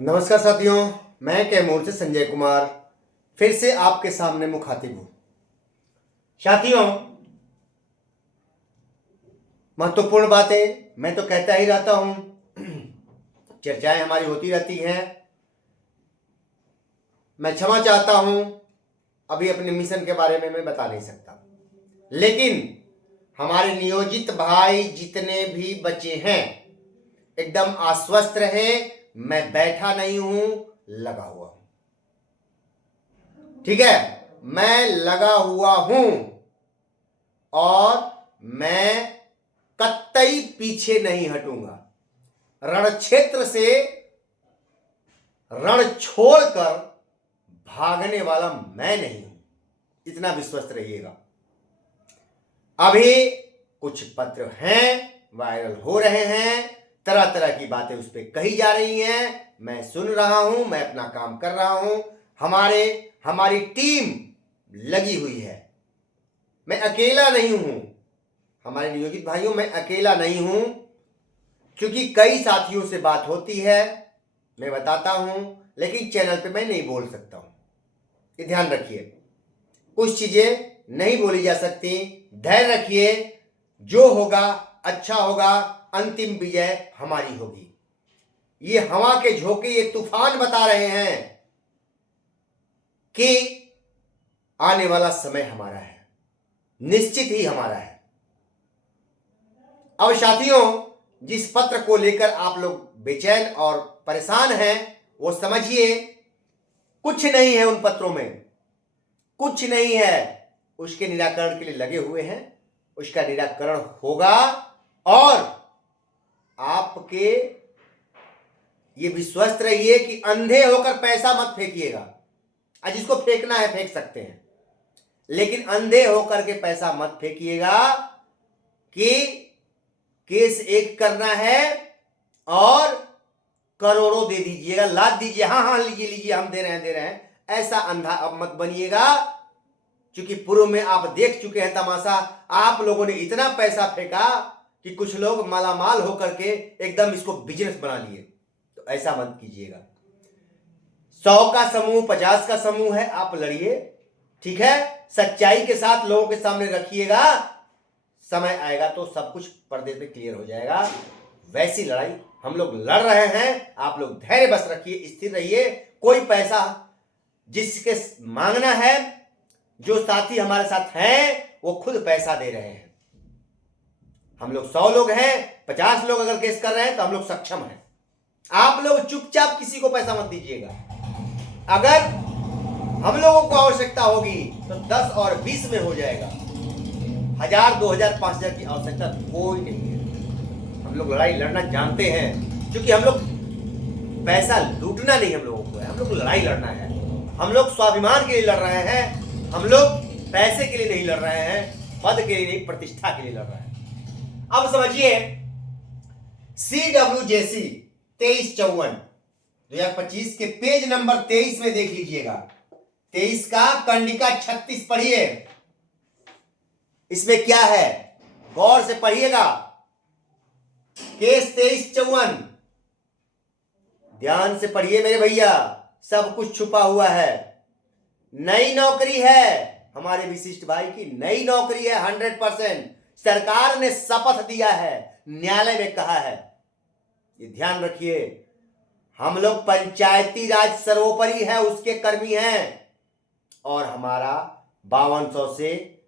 नमस्कार साथियों, मैं कैमूर से संजय कुमार फिर से आपके सामने मुखातिब हूं। साथियों, महत्वपूर्ण बातें मैं तो कहता ही रहता हूं, चर्चाएं हमारी होती रहती हैं। मैं क्षमा चाहता हूं, अभी अपने मिशन के बारे में मैं बता नहीं सकता, लेकिन हमारे नियोजित भाई जितने भी बचे हैं एकदम आश्वस्त रहे। मैं बैठा नहीं हूं, लगा हुआ हूं। ठीक है, मैं लगा हुआ हूं और मैं कतई पीछे नहीं हटूंगा। रण क्षेत्र से रण छोड़कर भागने वाला मैं नहीं हूं, इतना विश्वस्त रहिएगा। अभी कुछ पत्र हैं, वायरल हो रहे हैं, तरह तरह की बातें उस पर कही जा रही हैं। मैं सुन रहा हूं, मैं अपना काम कर रहा हूं। हमारी टीम लगी हुई है। मैं अकेला नहीं हूं, हमारे नियोजित भाइयों, मैं अकेला नहीं हूं, क्योंकि कई साथियों से बात होती है, मैं बताता हूं, लेकिन चैनल पे मैं नहीं बोल सकता हूं। ये ध्यान रखिए, कुछ चीजें नहीं बोली जा सकती। धैर्य रखिए, जो होगा अच्छा होगा, अंतिम विजय हमारी होगी। ये हवा के झोंके, ये तूफान बता रहे हैं कि आने वाला समय हमारा है, निश्चित ही हमारा है। अब साथियों, जिस पत्र को लेकर आप लोग बेचैन और परेशान हैं, वो समझिए, कुछ नहीं है उन पत्रों में, कुछ नहीं है। उसके निराकरण के लिए लगे हुए हैं, उसका निराकरण होगा। और आपके ये विश्वस्त रहिए कि अंधे होकर पैसा मत फेंकिएगा। आज जिसको फेंकना है फेंक सकते हैं, लेकिन अंधे होकर के पैसा मत फेंकिएगा कि केस एक करना है और करोड़ों दे दीजिएगा, लाद दीजिए, हाँ हाँ लीजिए लीजिए, हम दे रहे हैं। ऐसा अंधा अब मत बनिएगा, क्योंकि पूर्व में आप देख चुके हैं तमाशा। आप लोगों ने इतना पैसा फेंका कि कुछ लोग मालामाल होकर के एकदम इसको बिजनेस बना लिए। तो ऐसा मत कीजिएगा। 100 का समूह, 50 का समूह है, आप लड़िए, ठीक है, सच्चाई के साथ लोगों के सामने रखिएगा। समय आएगा तो सब कुछ पर्दे पे क्लियर हो जाएगा। वैसी लड़ाई हम लोग लड़ रहे हैं। आप लोग धैर्य बस रखिए, स्थिर रहिए। कोई पैसा जिसके मांगना है, जो साथी हमारे साथ हैं, वो खुद पैसा दे रहे हैं। हम लोग 100 लोग हैं, 50 लोग अगर केस कर रहे हैं तो हम लोग सक्षम हैं। आप लोग चुपचाप किसी को पैसा मत दीजिएगा। अगर हम लोगों को आवश्यकता होगी तो 10 और 20 में हो जाएगा। 1000, 2000, 5000 की आवश्यकता कोई नहीं है। हम लोग लड़ाई लड़ना जानते हैं, क्योंकि हम लोग पैसा लूटना नहीं हम लोगों को है, हम लोग लड़ाई लड़ना है। हम लोग स्वाभिमान के लिए लड़ रहे हैं, हम लोग पैसे के लिए नहीं लड़ रहे हैं, पद के लिए नहीं, प्रतिष्ठा के लिए लड़ रहे हैं। अब समझिए, CWJC 2354 2025 के पेज नंबर 23 में देख लीजिएगा। 23 का कंडिका 36 पढ़िए। इसमें क्या है, गौर से पढ़िएगा। केस 2354, ध्यान से पढ़िए मेरे भैया, सब कुछ छुपा हुआ है। नई नौकरी है हमारे विशिष्ट भाई की, नई नौकरी है 100%। सरकार ने शपथ दिया है, न्यायालय में कहा है। ये ध्यान रखिए, हम लोग पंचायती राज सर्वोपरि है, उसके कर्मी हैं। और हमारा 5200 से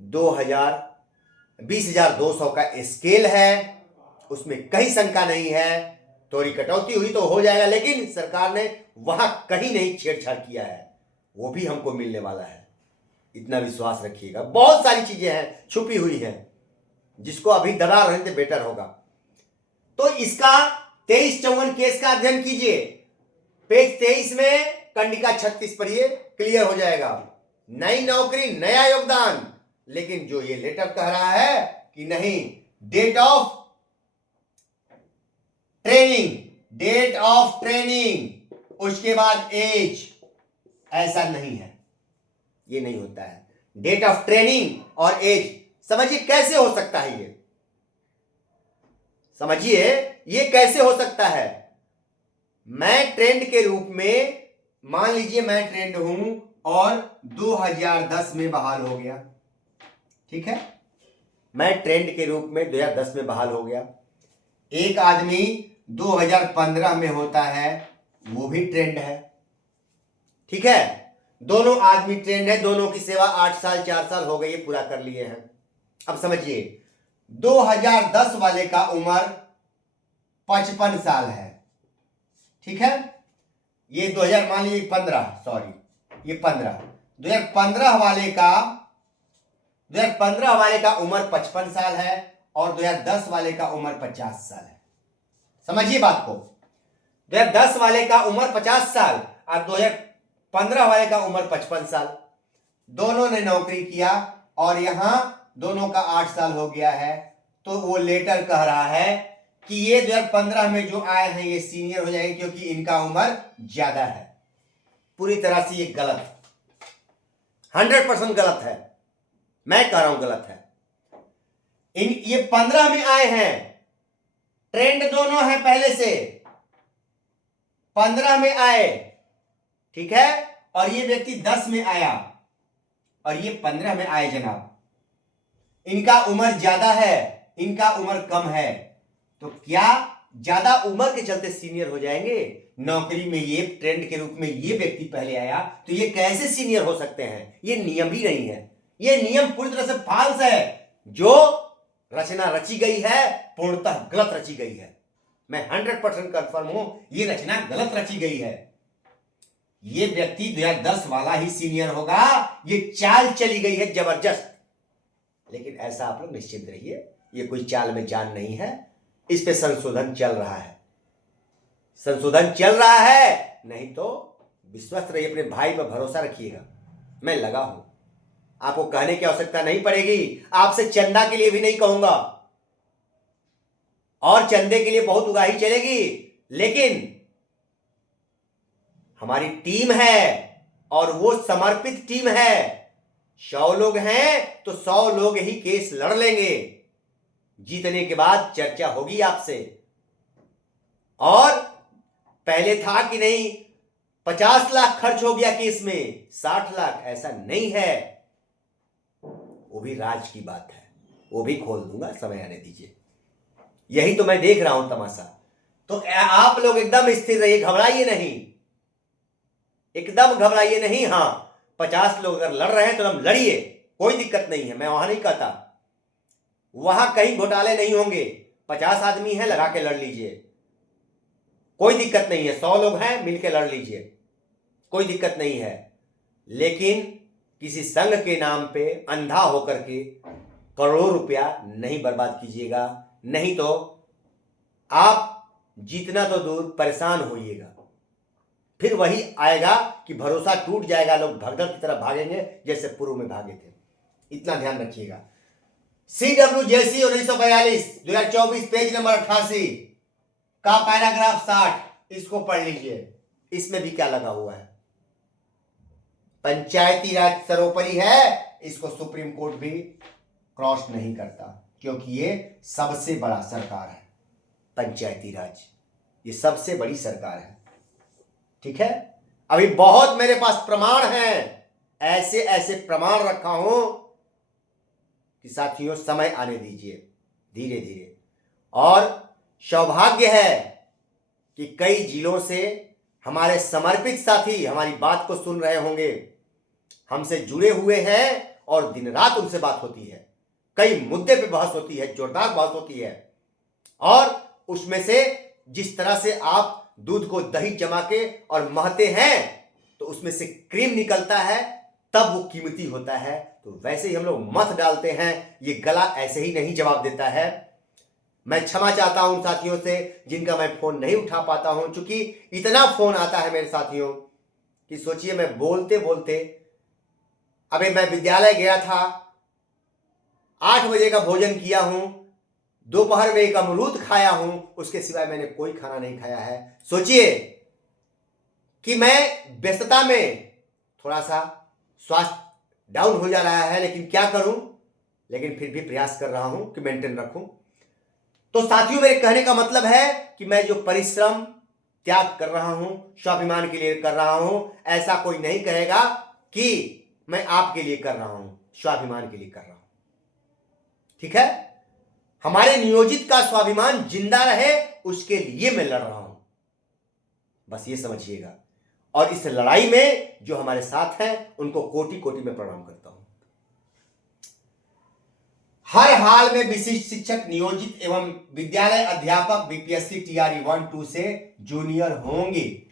20,200 का स्केल है, उसमें कहीं शंका नहीं है। थोड़ी कटौती हुई तो हो जाएगा, लेकिन सरकार ने वहां कहीं नहीं छेड़छाड़ किया है, वो भी हमको मिलने वाला है, इतना विश्वास रखिएगा। बहुत सारी चीजें हैं, छुपी हुई हैं, जिसको अभी दबा रहने से बेटर होगा। तो इसका 2354 केस का अध्ययन कीजिए। पेज 23 में कंडिका 36 पढ़िए, क्लियर हो जाएगा। नई नौकरी, नया योगदान। लेकिन जो ये लेटर कह रहा है कि नहीं, डेट ऑफ ट्रेनिंग, उसके बाद एज, ऐसा नहीं है, ये नहीं होता है। डेट ऑफ ट्रेनिंग और एज, समझिए कैसे हो सकता है ये, समझिए ये कैसे हो सकता है। मैं ट्रेंड के रूप में, मान लीजिए मैं ट्रेंड हूं और 2010 में बहाल हो गया, ठीक है, मैं ट्रेंड के रूप में 2010 में बहाल हो गया। एक आदमी 2015 में होता है, वो भी ट्रेंड है, ठीक है, दोनों आदमी ट्रेंड है, दोनों की सेवा 8 साल 4 साल हो गई, पूरा कर लिए हैं। अब समझिए 2010 वाले का उम्र 55 साल है, ठीक है, ये 2000 मान लीजिए 15, सॉरी ये 2015 वाले का उम्र 55 साल है और 2010 वाले का उम्र 50 साल है। समझिए बात को, 2010 वाले का उम्र 50 साल और 2015 वाले का उम्र 55 साल, दोनों ने नौकरी किया और यहां दोनों का 8 साल हो गया है। तो वो लेटर कह रहा है कि ये 2015 में जो आए हैं ये सीनियर हो जाएंगे क्योंकि इनका उम्र ज्यादा है। पूरी तरह से ये गलत, 100% गलत है, मैं कह रहा हूं गलत है। ये 15 में आए हैं, ट्रेंड दोनों है पहले से, 15 में आए, ठीक है, और ये व्यक्ति 10 में आया और ये 15 में आए जनाब, इनका उम्र ज्यादा है, इनका उम्र कम है, तो क्या ज्यादा उम्र के चलते सीनियर हो जाएंगे? नौकरी में ये ट्रेंड के रूप में ये व्यक्ति पहले आया तो ये कैसे सीनियर हो सकते हैं? ये नियम ही नहीं है, ये नियम पूरी तरह से फाल्स है। जो रचना रची गई है पूर्णतः गलत रची गई है, मैं 100% कंफर्म हूं, ये रचना गलत रची गई है। ये व्यक्ति 2010 वाला ही सीनियर होगा, ये चाल चली गई है जबरदस्त। लेकिन ऐसा आप लोग निश्चित रहिए, ये कोई चाल में जान नहीं है, इस पे संशोधन चल रहा है, संशोधन चल रहा है, नहीं तो विश्वस्त रहिए, अपने भाई पर भरोसा रखिएगा, मैं लगा हूं, आपको कहने की आवश्यकता नहीं पड़ेगी, आपसे चंदा के लिए भी नहीं कहूंगा, और चंदे के लिए बहुत उगाही चलेगी, लेकिन हमारी टीम है और वो समर्पित टीम है। 100 लोग हैं तो 100 लोग ही केस लड़ लेंगे, जीतने के बाद चर्चा होगी आपसे। और पहले था कि नहीं 50 लाख खर्च हो गया केस में, 60 लाख, ऐसा नहीं है, वो भी राज की बात है, वो भी खोल दूंगा, समय आने दीजिए, यही तो मैं देख रहा हूं तमाशा। तो आप लोग एकदम स्थिर रहिए, घबराइए नहीं, एकदम घबराइए नहीं। हां 50 लोग अगर लड़ रहे हैं तो हम लड़िए, कोई दिक्कत नहीं है, मैं वहां नहीं कहता, वहां कहीं घोटाले नहीं होंगे, 50 आदमी हैं लगा के लड़ लीजिए, कोई दिक्कत नहीं है, 100 लोग हैं मिलकर लड़ लीजिए, कोई दिक्कत नहीं है। लेकिन किसी संघ के नाम पे अंधा होकर के करोड़ों रुपया नहीं बर्बाद कीजिएगा, नहीं तो आप जीतना तो दूर परेशान होइएगा, फिर वही आएगा कि भरोसा टूट जाएगा, लोग भगदड़ की तरफ भागेंगे जैसे पूर्व में भागे थे, इतना ध्यान रखिएगा। CWJC 1942 2024 पेज नंबर 88 का पैराग्राफ 60, इसको पढ़ लीजिए, इसमें भी क्या लगा हुआ है। पंचायती राज सर्वोपरि है, इसको सुप्रीम कोर्ट भी क्रॉस नहीं करता, क्योंकि ये सबसे बड़ा सरकार है, पंचायती राज ये सबसे बड़ी सरकार है, ठीक है। अभी बहुत मेरे पास प्रमाण हैं, ऐसे ऐसे प्रमाण रखा हूं कि साथियों समय आने दीजिए धीरे धीरे। और सौभाग्य है कि कई जिलों से हमारे समर्पित साथी हमारी बात को सुन रहे होंगे, हमसे जुड़े हुए हैं और दिन रात उनसे बात होती है, कई मुद्दे पे बहस होती है, जोरदार बहस होती है, और उसमें से जिस तरह से आप दूध को दही जमा के और महते हैं तो उसमें से क्रीम निकलता है, तब वो कीमती होता है, तो वैसे ही हम लोग मत डालते हैं, ये गला ऐसे ही नहीं जवाब देता है। मैं क्षमा चाहता हूं उन साथियों से जिनका मैं फोन नहीं उठा पाता हूं, क्योंकि इतना फोन आता है मेरे साथियों कि सोचिए, मैं बोलते बोलते, अबे मैं विद्यालय गया था, 8 बजे का भोजन किया हूं, दोपहर में एक अमरूद खाया हूं, उसके सिवाय मैंने कोई खाना नहीं खाया है। सोचिए कि मैं व्यस्तता में थोड़ा सा स्वास्थ्य डाउन हो जा रहा है, लेकिन क्या करूं, लेकिन फिर भी प्रयास कर रहा हूं कि मेंटेन रखूं। तो साथियों, मेरे कहने का मतलब है कि मैं जो परिश्रम त्याग कर रहा हूं, स्वाभिमान के लिए कर रहा हूं। ऐसा कोई नहीं कहेगा कि मैं आपके लिए कर रहा हूं, स्वाभिमान के लिए कर रहा हूं। ठीक है, हमारे नियोजित का स्वाभिमान जिंदा रहे उसके लिए मैं लड़ रहा हूं, बस ये समझिएगा। और इस लड़ाई में जो हमारे साथ हैं उनको कोटि कोटि में प्रणाम करता हूं। हर हाल में विशिष्ट शिक्षक नियोजित एवं विद्यालय अध्यापक बीपीएससी टीआरई 1-2 से जूनियर होंगे,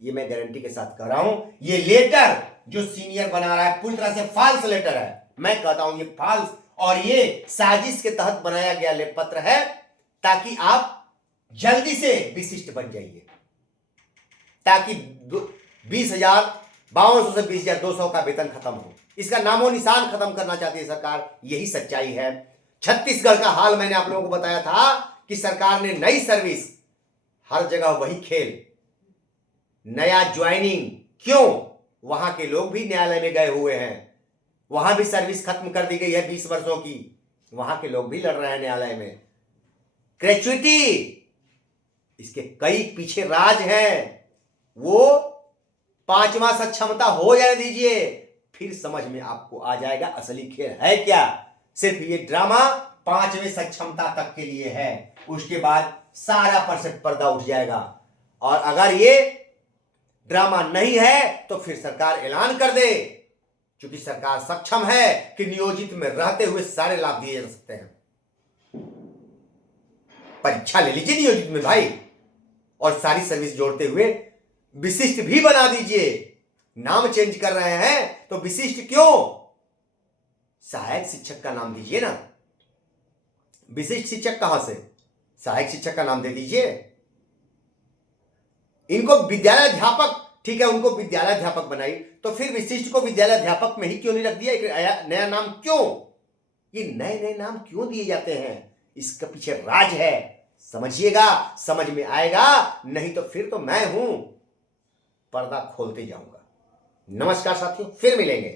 ये मैं गारंटी के साथ कह रहा हूं। ये लेटर जो सीनियर बना रहा है पूरी तरह से फॉल्स लेटर है, मैं कहता हूं ये फॉल्स, और ये साजिश के तहत बनाया गया पत्र है ताकि आप जल्दी से विशिष्ट बन जाइए, ताकि 52,000 से 20,200 का वेतन खत्म हो। इसका नामो निशान खत्म करना चाहती है सरकार, यही सच्चाई है। छत्तीसगढ़ का हाल मैंने आप लोगों को बताया था कि सरकार ने नई सर्विस, हर जगह वही खेल, नया ज्वाइनिंग। क्यों? वहां के लोग भी न्यायालय में गए हुए हैं, वहां भी सर्विस खत्म कर दी गई है 20 वर्षों की, वहां के लोग भी लड़ रहे हैं न्यायालय में। ग्रेच्युटी, इसके कई पीछे राज हैं, वो 5वां सक्षमता हो जाने दीजिए, फिर समझ में आपको आ जाएगा असली खेल है क्या। सिर्फ ये ड्रामा 5वें सक्षमता तक के लिए है, उसके बाद सारा पर्दा उठ जाएगा। और अगर ये ड्रामा नहीं है तो फिर सरकार ऐलान कर दे, क्योंकि सरकार सक्षम है कि नियोजित में रहते हुए सारे लाभ दिए जा सकते हैं। परीक्षा ले लीजिए नियोजित में भाई, और सारी सर्विस जोड़ते हुए विशिष्ट भी बना दीजिए। नाम चेंज कर रहे हैं तो विशिष्ट क्यों, सहायक शिक्षक का नाम दीजिए ना। विशिष्ट शिक्षक कहां से, सहायक शिक्षक का नाम दे दीजिए। इनको विद्यालय अध्यापक, ठीक है, उनको विद्यालय अध्यापक बनाई, तो फिर विशिष्ट को विद्यालय अध्यापक में ही क्यों नहीं रख दिया, एक नया नाम क्यों? ये नए नए नाम क्यों दिए जाते हैं, इसके पीछे राज है, समझिएगा, समझ में आएगा। नहीं तो फिर तो मैं हूं पर्दा खोलते जाऊंगा। नमस्कार साथियों, फिर मिलेंगे।